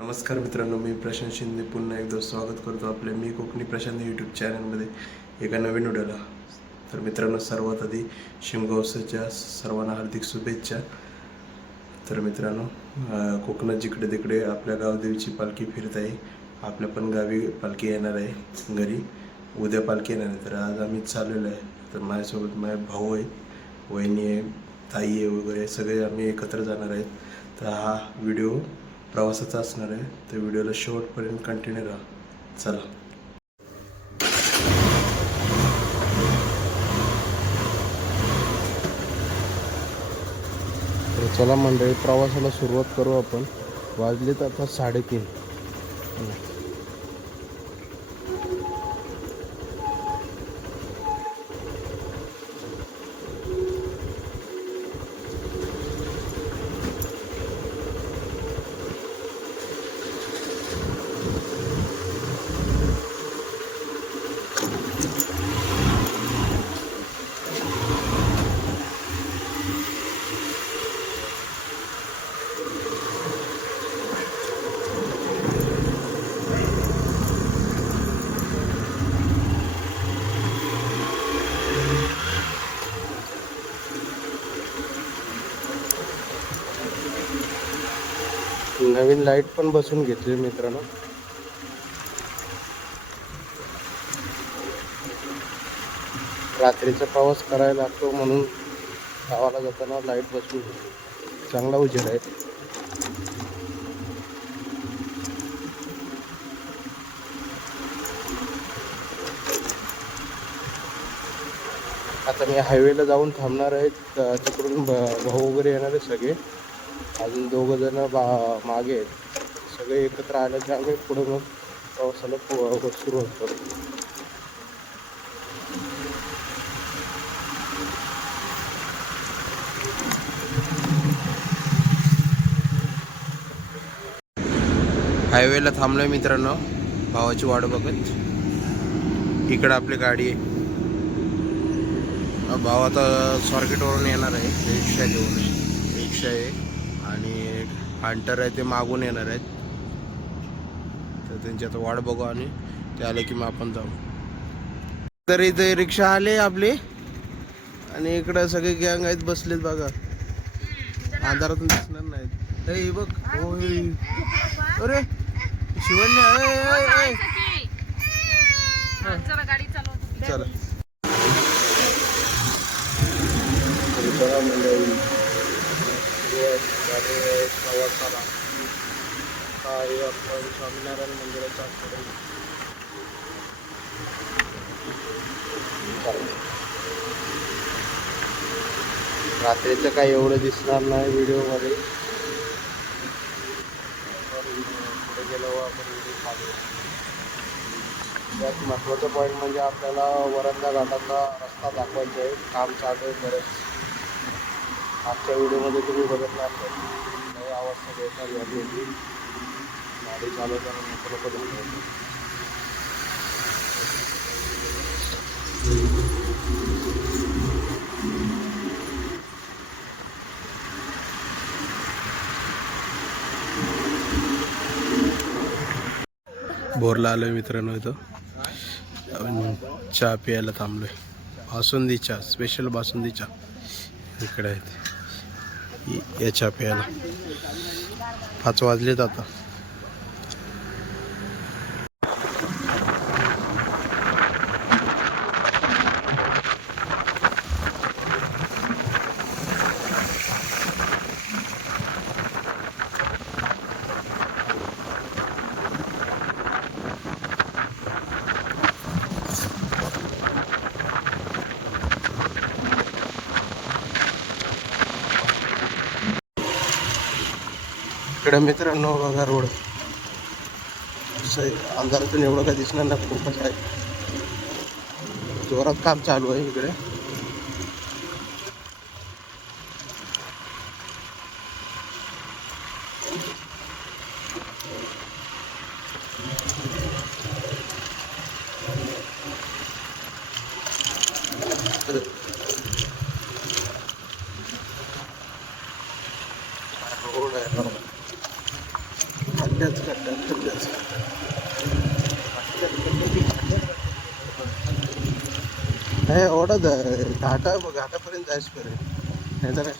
नमस्कार मित्रांनो, मी प्रशांत शिंदे पुन्हा एकदा स्वागत करतो आपल्या मी कोकणी प्रशांत यूट्यूब चॅनलमध्ये एका नवीन व्हिडिओला. तर मित्रांनो, सर्वात आधी शिमगोत्सवाच्या सर्वांना हार्दिक शुभेच्छा. तर मित्रांनो, कोकणात जिकडे तिकडे आपल्या गावदेवीची पालखी फिरत आहे. आपल्या पण गावी पालखी येणार आहे घरी. उद्या पालखी येणार आहे. तर आज आम्ही चाललेलो आहे. तर माझ्यासोबत माझे भाऊ आहे, वहिनी आहे, ताई आहे वगैरे सगळे आम्ही एकत्र जाणार आहेत. तर हा व्हिडिओ प्रवासाचा असणार आहे. तर व्हिडिओला शेवटपर्यंत कंटिन्यू राहा. चला. तर चला मंडळी, प्रवासाला सुरुवात करू आपण. वाजलेत आता 3:30. नवीन लाईट पण बसून घेतली मित्रांनो. रात्रीचा प्रवास करायला लागतो म्हणून गावाला जाताना लाईट बसून घेतली. चांगला उजेड आहे. आता मी हायवेला जाऊन थांबणार आहे. तिकडून भाऊ वगैरे येणार आहे सगळे. अजून 2 जण मागे आहेत. सगळे एकत्र आल्याच्या आम्ही पुढे मग प्रवासाला सुरुवात करू. हायवेला थांबलोय मित्रांनो, भावाची वाट बघत. इकडं आपली गाडी आहे. भाव आता स्वारगेटवरून येणार आहे. रिक्षा घेऊन रिक्षा आहे आणि हंटर आहे, ते मागून येणार आहेत. तर त्यांची आता वाट बघू आणि ते आले की मग आपण जाऊ. तर इथे रिक्षा आले आपली आणि इकडं सगळे गँग आहेत बसलेत बघा. अंधारातून दिसणार नाहीत. हे बघ, अरे शिवण्य, चला. स्वामीनारायण मंदिराच्या रात्रीचं काही एवढं दिसणार नाही व्हिडिओमध्ये. पुढे गेल्यावर आपण व्हिडिओ काढू. त्यात महत्त्वाचा पॉईंट म्हणजे आपल्याला वरंधा घाटाचा रस्ता दाखवायचा आहे. काम चालू आहे बरंच. आजच्या व्हिडिओमध्ये तुम्ही बघितला असेल, काही अवस्था बेकार झाली होती. गाडी चालवताना नको झालं. बोरला आलोय मित्रांनो. इथं चहा प्यायला थांबलोय. बासुंदी चहा, स्पेशल बासुंदी चहा इकडे आहेत. या चहा प्यायला 5 वाजलेत आता. इकडे मित्रांनो बघा रोड. अंधारातून एवढं काय दिसणार ना, खूपच आहे. जोरात काम चालू आहे इकडे. रोड आहे बरोबर. हे ओढत घाटापर्यंत जायच करे ह्याचा काय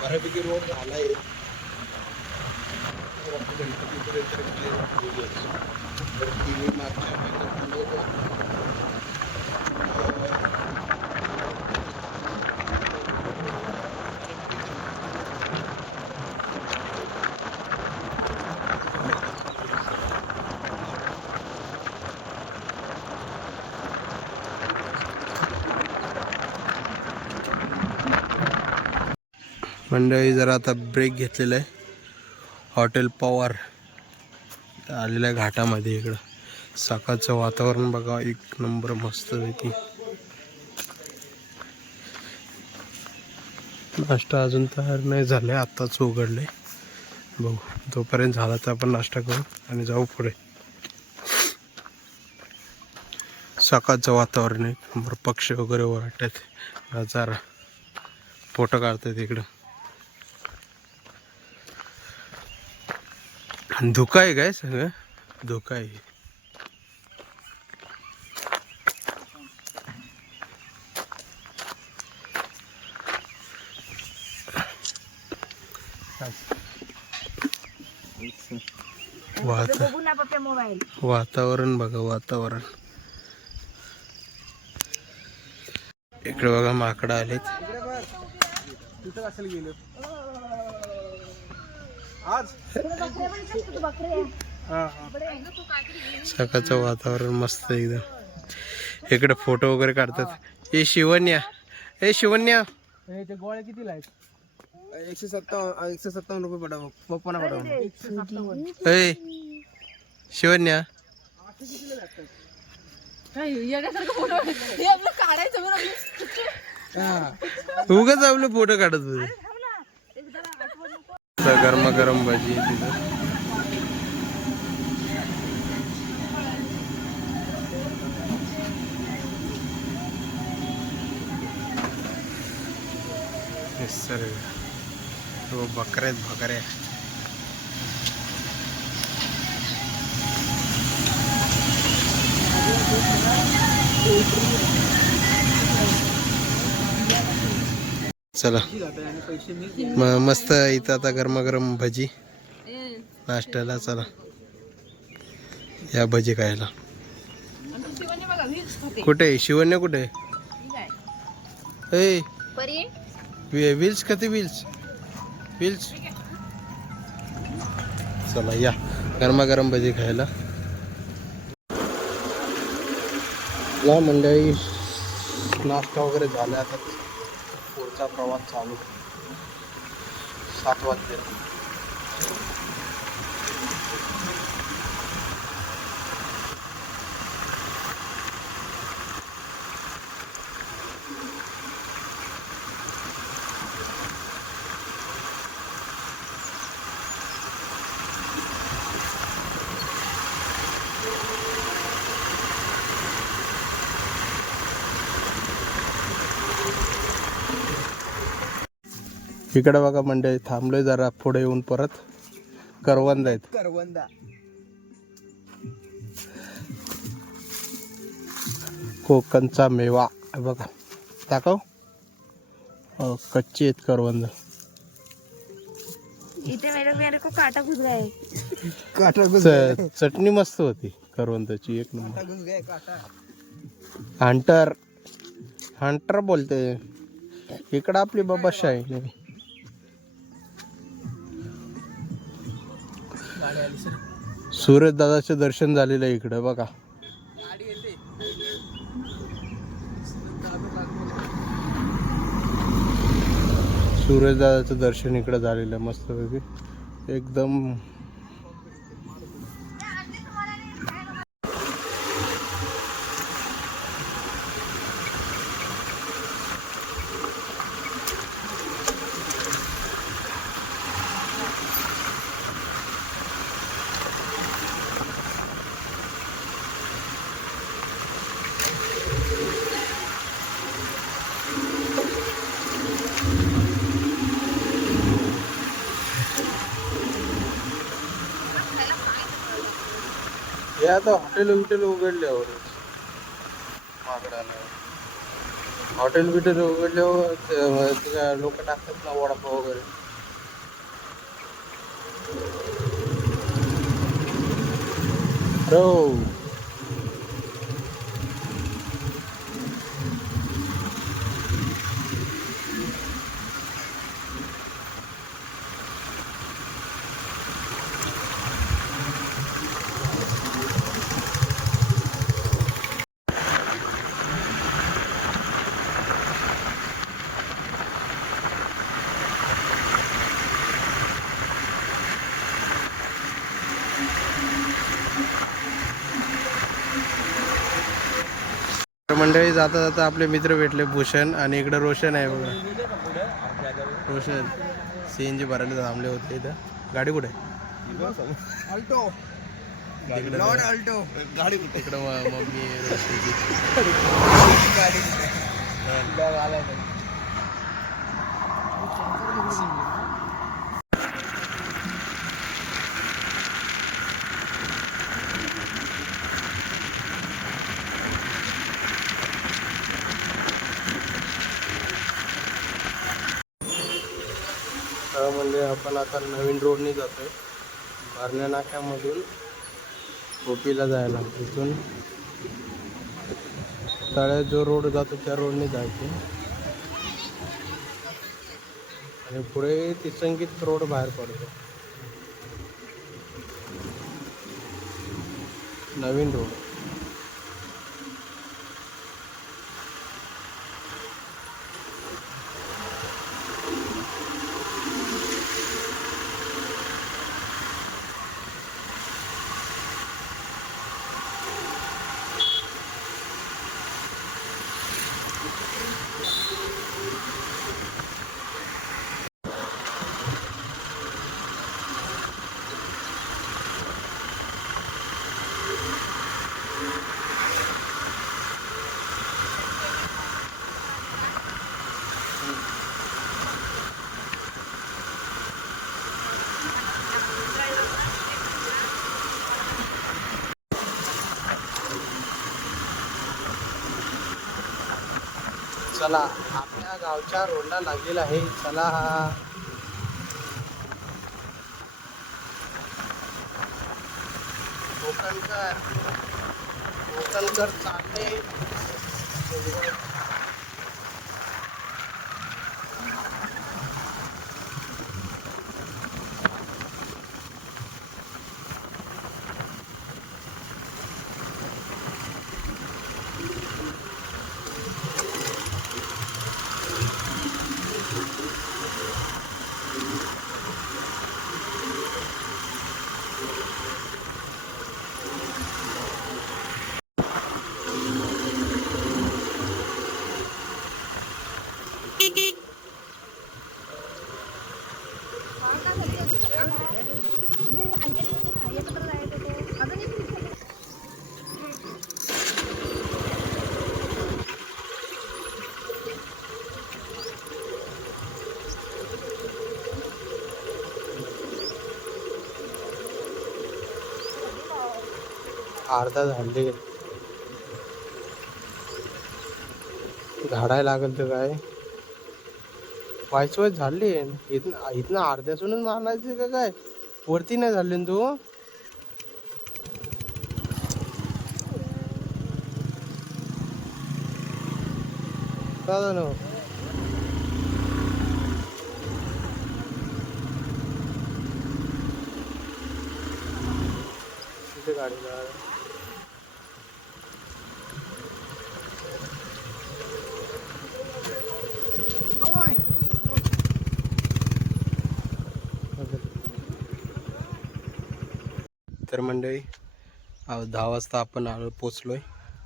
बऱ्यापैकी रोड झालाय गणपतीपर्यंत मागच्या मंडळी जरा आता ब्रेक घेतलेला आहे. हॉटेल पवार आलेल्या घाटामध्ये. इकडं सकाळचं वातावरण बघा एक नंबर मस्त पैकी. नाश्ता अजून तयार नाही झाले, आत्ताच उघडले. बघू तोपर्यंत झाला तर आपण नाश्ता करू आणि जाऊ पुढे. सकाळचं वातावरण आहे, नंबर पक्षी वगैरे ओरडतात, नजारा फोटो काढतात. इकडं धुका आहे काय सगळं, धुका आहे. वातावरण बघा, वातावरण इकडे बघा माकडं आलेत. सकाळचं वातावरण मस्त एकदम. इकडे फोटो वगैरे काढतात. हे शिवन्या, हे शिवन्या गोळ्या किती आहेत? 157 रुपये पडा पप्पाना पडा. शिवन्या उगाच आपले फोटो काढत होते. गरमागरम भाजी आहे तिथं. बकऱ्या आहेत, बकऱ्या. चला मस्त इथं आता गरमागरम भजी नाश्त्याला. चला या भजी खायला. कुठे शिवण्या, कुठे व्हील्स, कधी व्हील्स व्हील्स. चला या गरमागरम भजी खायला. या मंडळी नाश्ता वगैरे झाला, आता पुढचा प्रवास चालू. 7 वाजले. इकडे बघा मंडळी, थांबलोय जरा पुढे येऊन परत. करवंद आहेत, करवंदा. कोकणचा मेवा बघा, दाखव. कच्चे आहेत करवंद. मेरे को काटा घुस गया है. चटणी मस्त होती करवंदाची, एक नंबर. हंटर, हंटर बोलते इकडं आपली बाबा शाही. सूरज दादाचे दर्शन झालेलं आहे इकडं बघा. सूरज दादाचं दर्शन इकडं झालेलं आहे मस्त पैकी एकदम. हे आता हॉटेल उघडल्यावर माकडाला हॉटेल बिटेल उघडल्यावर ते लोक टाकतात ना वडापाव वगैरे. हो मंडळी जाता जाता आपले मित्र भेटले भूषण आणि इकडं रोशन आहे बघा. रोशन CNG भरायला थांबले होते इथं. गाडी कुठे अल्टो गाडी कुठे इकडं मम्मी रोशनची गाडी म्हणजे आपण आता नवीन रोडने जातोय. भरण्या नाक्यामधून ओपीला जायला तिथून तळ्यात जो रोड जातो त्या रोडने जायचे आणि पुढे तिसंगीत रोड बाहेर पडतो. नवीन रोड चला आपल्या गावच्या रोडला लागलेला आहे. चला कोकणकर चालले. अर्धा झाले झाडायला लागल तर काय वाईच झाले. इथनं अर्ध्यासूनच मारणायचे का काय वरती नाही झाले तू. दादा तिथे गाडीला तर मंडळी 10 वाजता आपण पोचलोय.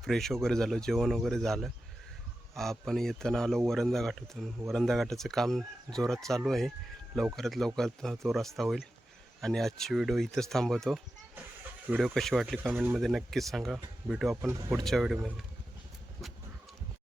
फ्रेश वगैरे झालं, जेवण वगैरे झालं. आपण येताना आलो वरंदा घाटातून. वरंदा घाटाचं काम जोरात चालू आहे. लवकरात लवकर तो रस्ता होईल. आणि आजची व्हिडिओ इथंच थांबवतो. व्हिडिओ कशी वाटली कमेंटमध्ये नक्कीच सांगा. भेटू आपण पुढच्या व्हिडिओमध्ये.